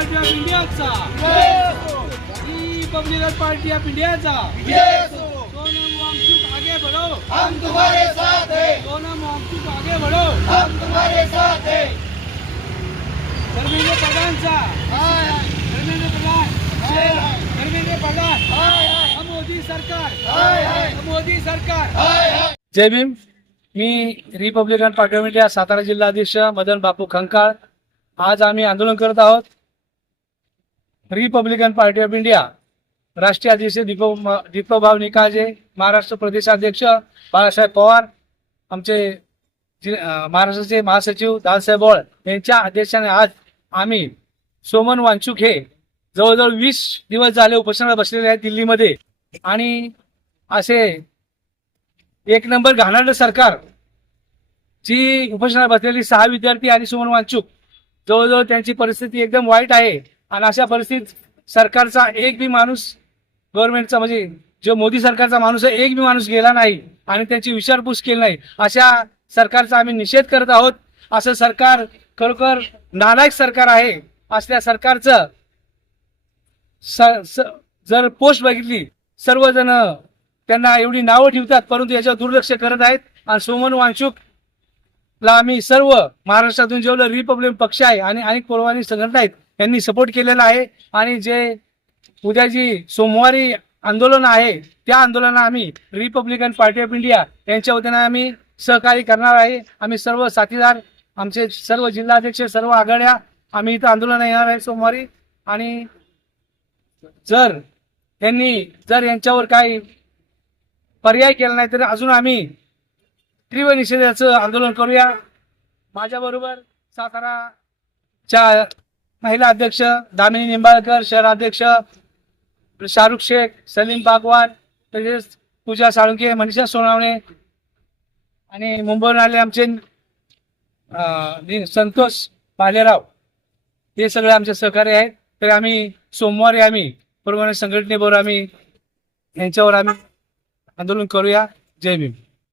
Party of इंडियाचा, Republican Party of इंडियाचा। सोनम वांगचुक आगे बढ़ो, हम तुम्हारे साथ हैं। सोनम वांगचुक आगे बढ़ो, हम तुम्हारे साथ हैं। धर्मेंद्र प्रधानचा, धर्मेंद्र प्रधान, धर्मेंद्र प्रधान, हम मोदी सरकार, हम मोदी सरकार। जय भीम। मी Republican Party of India Satara जिल्हा अध्यक्ष मदन बापू खंकाळ। आज आम्ही आंदोलन करत आहोत। रिपब्लिकन पार्टी ऑफ इंडिया राष्ट्रीय अध्यक्ष दीपकभाऊ निकाळजे, महाराष्ट्र प्रदेशाध्यक्ष बाळासाहेब पवार, आमचे महाराष्ट्राचे महासचिव दादासाहेब बोळ यांच्या आदेशाने आज आम्ही सोमन वांगचुक हे जवळजवळ 20 दिवस झाले उपोषणाला बसलेले आहेत दिल्लीमध्ये। आणि असे एक नंबर घाणेरडं सरकार जी उपोषणाला बसलेली 6 विद्यार्थी आणि सोमन वांगचुक जवळजवळ त्यांची परिस्थिती एकदम वाईट आहे। आणि अशा परिस्थितीत सरकारचा एक बी माणूस, गव्हर्नमेंटचा म्हणजे जो मोदी सरकारचा माणूस आहे, एक बी माणूस गेला नाही आणि त्यांची विचारपूस केली नाही। अशा सरकारचा आम्ही निषेध करत आहोत। असं सरकार खरोखर नालायक सरकार आहे। असल्या सरकारचं जर पोस्ट बघितली, सर्वजण त्यांना एवढी नावं ठेवतात, परंतु याच्यावर दुर्लक्ष करत आहेत। आणि सोमन वांगचुकला आम्ही सर्व महाराष्ट्रातून जेवढं रिपब्लिकन पक्ष आहे आणि अनेक पुरवणी संघटना आहेत यांनी सपोर्ट केलेला आहे। आणि जे उद्या जी सोमवारी आंदोलन आहे त्या आंदोलनाला आम्ही रिपब्लिकन पार्टी ऑफ इंडिया यांच्या वतीने आम्ही सहकार्य करणार आहे। आम्ही सर्व साथीदार, आमचे सर्व जिल्हाध्यक्ष, सर्व आघाड्या आम्ही इथं आंदोलन येणार आहे सोमवारी। आणि जर यांच्यावर काही पर्याय केला नाही तर अजून आम्ही तीव्र निषेधाचं आंदोलन करूया। माझ्याबरोबर साताराच्या महिला अध्यक्ष दामिनी निंबाळकर, शहराध्यक्ष शाहरुख शेख, सलीम बागवान, तसेच पूजा साळुंके, मनीषा सोनावणे आणि मुंबईहून आले आमचे संतोष भालेराव, हे सगळे आमचे सहकारी आहेत। तर आम्ही सोमवारी आम्ही पुरवणी संघटनेबरोबर आम्ही यांच्यावर आम्ही आंदोलन करूया। जय भीम।